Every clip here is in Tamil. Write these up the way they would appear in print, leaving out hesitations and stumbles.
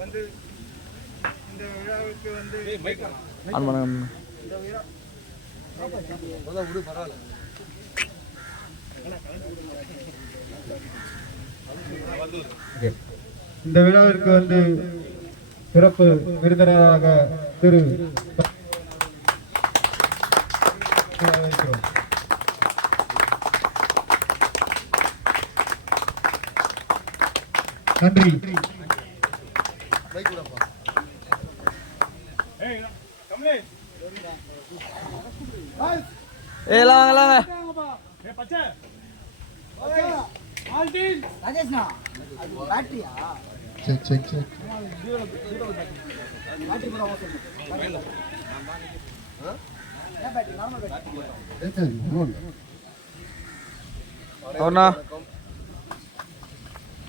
வந்து இந்த விழாவுக்கு வந்து இந்த விழாவிற்கு வந்து சிறப்பு விருந்தினராக திரு நன்றி.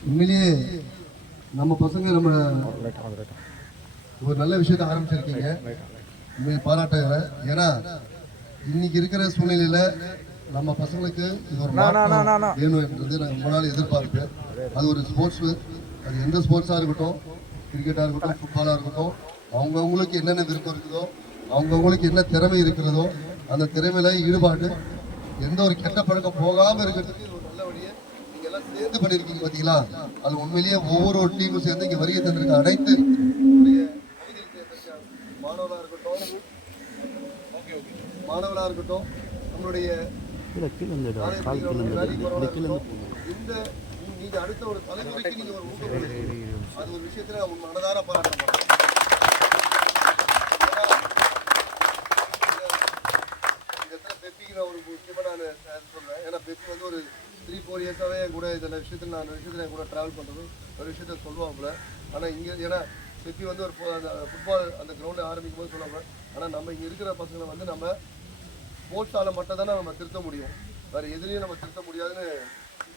உண்மையிலேயே நம்ம பசங்க நம்ம ஒரு நல்ல விஷயத்தை ஆரம்பிச்சிருக்கீங்க. உண்மையை பாராட்டுகிறேன். ஏன்னா இன்னைக்கு இருக்கிற சூழ்நிலையில நம்ம பசங்களுக்கு இது ஒரு வேணும் என்றது நான் ரொம்ப நாள் எதிர்பார்ப்பு. அது ஒரு ஸ்போர்ட்ஸ், அது எந்த ஸ்போர்ட்ஸாக இருக்கட்டும், கிரிக்கெட்டாக இருக்கட்டும், ஃபுட்பாலாக இருக்கட்டும், அவங்கவுங்களுக்கு என்னென்ன விருப்பம் இருக்குதோ, அவங்கவுங்களுக்கு என்ன திறமை இருக்கிறதோ அந்த திறமையில ஈடுபாடு, எந்த ஒரு கெட்ட பழக்கம் போகாமல் இருக்கிறதுக்கு ஒரு நல்ல வழியை நீங்கள் எல்லாம் சேர்ந்து பண்ணியிருக்கீங்க பார்த்தீங்களா? அது உண்மையிலேயே ஒவ்வொரு டீமும் சேர்ந்து இங்கே வருகை தந்திருக்க அனைத்து மாணவர்களாக இருக்கட்டும், நம்மளுடைய இந்த நீங்க அடுத்த ஒரு தலைமுறைக்கு நீங்க ஒரு ஊக்கம், அது ஒரு விஷயத்துல உன் மனதார பாராட்டணும். பெப்பிக்கு நான் ஒரு முக்கியமாக நான் சொல்றேன். ஏன்னா பெப்பி வந்து ஒரு 3-4 இயர்ஸாவே கூட இதில் விஷயத்தில் நான் விஷயத்தில் கூட ட்ராவல் பண்ணுறது ஒரு விஷயத்த சொல்லுவாப்புல. ஆனால் இங்கே ஏன்னா பெப்பி வந்து ஒரு அந்த ஃபுட்பால் அந்த கிரவுண்டை ஆரம்பிக்கும் போது சொல்லுவாங்க. ஆனால் நம்ம இங்கே இருக்கிற பசங்களை வந்து நம்ம ஸ்போர்ட்ஸால் மட்டும் தானே நம்ம திருத்த முடியும், வேறு எதுலேயும் நம்ம திருத்த முடியாதுன்னு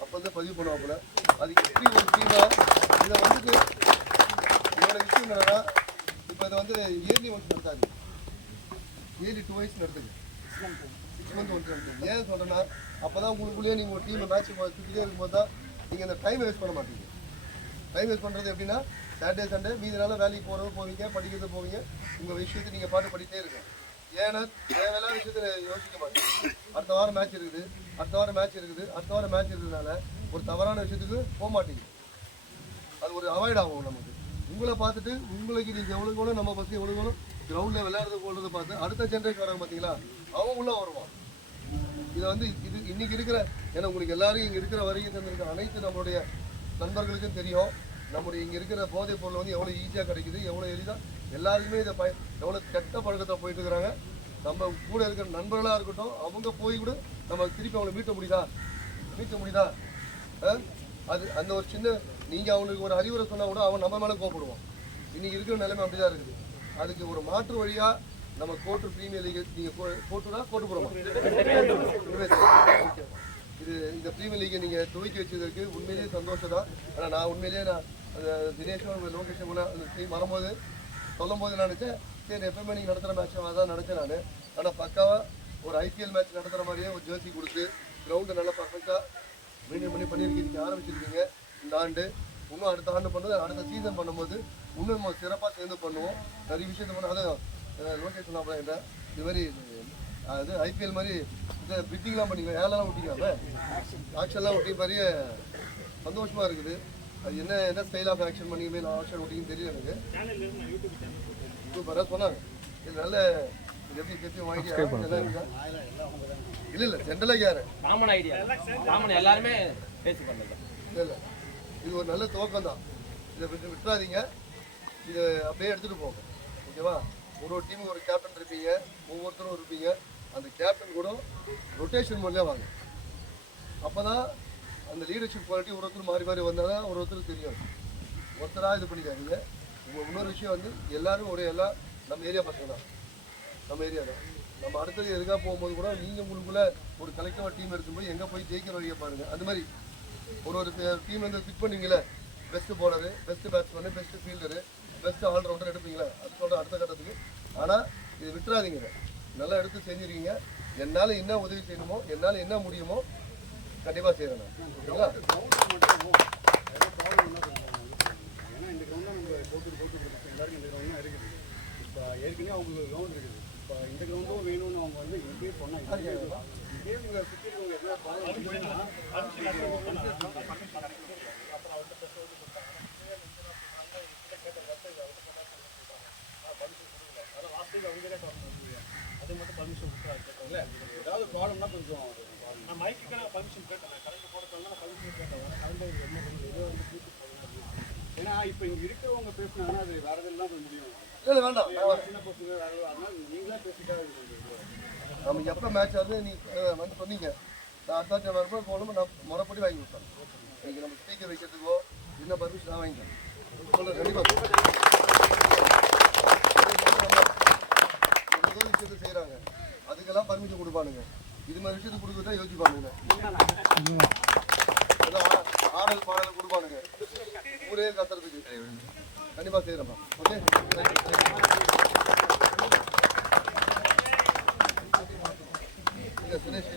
அப்போ வந்து பதிவு பண்ணுவாப்புல. அது எப்படி ஒரு டீமாக இதை வந்துட்டு இதோட விஷயம் என்னன்னா, இப்போ இதை வந்து இயர்லி ஒன்ஸ் நடத்தாது, இயர்லி 2 வயசு நடத்துது, 6 மந்த் ஒன்ஸ் நடத்துது. ஏன் சொல்கிறேன்னா அப்போ தான் உங்களுக்குள்ளேயே நீங்கள் ஒரு டீமை மேட்ச் சுற்றிட்டே இருக்கும்போது தான் நீங்கள் இந்த டைம் வேஸ்ட் பண்ண மாட்டீங்க. டைம் வேஸ்ட் பண்ணுறது எப்படின்னா, சாட்டர்டே சண்டே மீதி நாள் வேலைக்கு போவீங்க, படிக்கிறது போவீங்க, உங்கள் விஷயத்தை நீங்கள் பாட்டு படிக்கிட்டே இருங்க. ஏன்னா தேவையில்லாத விஷயத்தை யோசிக்க மாட்டேன். அடுத்த வாரம் மேட்ச் இருக்குது, அடுத்த வாரம் மேட்ச் இருக்குது, அடுத்த வாரம் மேட்ச் இருக்கிறதுனால ஒரு தவறான விஷயத்துக்கு போக மாட்டீங்க. அது ஒரு அவாய்ட் ஆகும் நமக்கு. உங்களை பார்த்துட்டு உங்களுக்கு நீங்கள் எவ்வளோ நம்ம பற்றி எவ்வளோ கிரவுண்டில் விளையாடுறது போடுறத பார்த்து அடுத்த ஜென்ரேஷன் வராங்க பார்த்தீங்களா, அவங்க உள்ள வருவான். இதை வந்து இது இன்னைக்கு இருக்கிற, ஏன்னா உங்களுக்கு எல்லாரும் இங்கே இருக்கிற வரைக்கும் தந்திருக்க அனைத்து நம்மளுடைய நண்பர்களுக்கும் தெரியும். நம்முடைய இங்கே இருக்கிற போதைப் பொருள் வந்து எவ்வளோ ஈஸியாக கிடைக்குது, எவ்வளோ எளிதாக எல்லாருக்குமே இதை எவ்வளோ கெட்ட பழக்கத்தை போயிட்டு இருக்கிறாங்க. நம்ம கூட இருக்கிற நண்பர்களாக இருக்கட்டும், அவங்க போய் கூட நம்ம திருப்பி அவங்களை மீட்ட முடியுதா? அது அந்த ஒரு சின்ன நீங்கள் அவனுக்கு ஒரு அறிவுரை சொன்னால் கூட அவன் நம்ம மேலே கோவப்படுவான். இன்றைக்கி இருக்கிற நிலைமை அப்படி தான் இருக்குது. அதுக்கு ஒரு மாற்று வழியாக நம்ம கோட்டு ப்ரீமியர் லீக், நீங்கள் கோட்டு போகிறோமா இது இந்த ப்ரீமியர் லீக்கை நீங்கள் துவக்கி வச்சதற்கு உண்மையிலேயே சந்தோஷம் தான். ஆனால் நான் உண்மையிலேயே நான் அந்த தினேஷும் லோகேஷன் கூட அந்த டீம் வரும்போது சொல்லும் போது நினச்சேன், சரி எப்பவுமே நீங்கள் நடத்துகிற மேட்ச் அதான் நினச்சேன் நான். ஆனால் பக்காவாக ஒரு ஐபிஎல் மேட்ச் நடத்துகிற மாதிரியே ஒரு ஜெர்சி கொடுத்து கிரவுண்டு நல்லா பர்ஃபெக்டாக மெயின்டைன் பண்ணியிருக்கீங்க, ஆரம்பிச்சிருக்கீங்க. இந்த ஆண்டு இன்னும் அடுத்த ஆண்டு பண்ணுறது, அடுத்த சீசன் பண்ணும்போது இன்னும் நம்ம சிறப்பாக சேர்ந்து பண்ணுவோம். நிறைய விஷயத்த பண்ண அதை லோகேஷ் சொன்னாப்பா என்ற இது மாதிரி அது ஐபிஎல் மாதிரி இந்த பிட்டிங்லாம் பண்ணிக்கலாம், ஏழெல்லாம் விட்டிங்களாப்ப ஆக்ஷன்லாம் விட்டி மாதிரி சந்தோஷமாக இருக்குது. அது என்ன ஸ்டைல் ஆஃப் ஆக்ஷன் பண்ணியுமே நான் ஆக்ஷன் விட்டிங்கன்னு தெரியல எனக்கு. சூப்பராக சொன்னாங்க. இது நல்ல இது எப்படி பெரிய வாங்கி இல்லை சென்ட்ரலாக யாரு காமன் ஐடியா காமன் எல்லாருமே பேசி பண்ணல. இல்லை இது ஒரு நல்ல துவக்கம் தான். இதை விட்டுறாதீங்க, இதை அப்படியே எடுத்துகிட்டு போங்க. ஓகேவா? ஒரு டீமுக்கு ஒரு கேப்டன் இருப்பீங்க, ஒவ்வொருத்தரும் இருப்பீங்க. அந்த கேப்டன் கூட ரொட்டேஷன் மூலியம் வாங்க. அப்போ தான் அந்த லீடர்ஷிப் குவாலிட்டி ஒருத்தர் மாறி வந்தால் தான் ஒருத்தருக்கு தெரியும். ஒருத்தராக இது பண்ணிக்காதீங்க. இன்னொரு விஷயம் வந்து எல்லாரும் எல்லாம் நம்ம ஏரியா பசங்க தான், நம்ம ஏரியா தான். நம்ம அடுத்தது எதுக்காக போகும்போது கூட நீங்கள் உங்களுக்குள்ள ஒரு கலெக்டிவாக டீம் எடுக்கும்போது எங்கே போய் ஜெயிக்கிற வழியை பாருங்கள். அந்த மாதிரி ஒரு டீம் வந்து பிக் பண்ணிங்களே, best bowler, best batsman, best fielder, best all rounder எடுப்பீங்களா, அது சொல்கிற அடுத்த கட்டத்துக்கு. ஆனால் இது விட்டுறாதீங்க, நல்லா எடுத்து செஞ்சுருக்கீங்க. என்னால் என்ன உதவி செய்யணுமோ, என்னால் என்ன முடியுமோ கண்டிப்பாக செய்கிறேன். ஓகேங்களா? எல்லாருக்கும் இந்த கிரவுண்ட் இருக்குது. இப்போ ஏற்கனவே அவங்களுக்கு கிரவுண்ட் இருக்குது. இப்போ இந்த கிரவுண்டும் வேணும்னு அவங்க வந்து எங்கேயே சொன்னாங்க. இதே உங்கள் சுற்றி இருக்கவங்க எவ்வளோ அது மட்டும் பர்மிஷன் இல்லை, ஏதாவது ப்ராப்ளம்னா கொஞ்சம் நான் மைக்கு பர்மிஷன் கேட்டேன். கரண்ட் போடுறதுனால பர்மிஷன் கேட்டேன். கரண்ட் என்ன பண்ணுறது ஏதோ வந்து ஏன்னா இப்போ இங்கே இருக்கிறவங்க பேசினாங்கன்னா அது வேறு இதெல்லாம் முடியும். இல்லை வேண்டாம், சின்ன பசங்க அதனால நீங்களே பேசிட்டா நம்ம எப்போ மேட்ச் ஆகுது நீ வந்து சொன்னீங்க. நான் அடுத்த வரும்போது போகணும், நான் முறைப்படி வாங்கி கொடுப்பேன். இன்னைக்கு நம்ம ஸ்பீக்கர் வைக்கிறதுக்கோ என்ன பர்மிஷன் நான் வாங்கிக்கிறேன் சொல்கிறேன். கண்டிப்பாக ஏதோ விஷயத்தை செய்கிறாங்க, அதுக்கெல்லாம் பர்மிஷன் கொடுப்பானுங்க. இது மாதிரி விஷயத்துக்கு கொடுக்குறதா யோசிப்பானுங்க. ஆடல் பாடல் கொடுப்பானுங்க, ஊரே கத்துறதுக்கு. கண்டிப்பாக செய்கிறேன்ப்பா. ஓகே, சுரேஷ்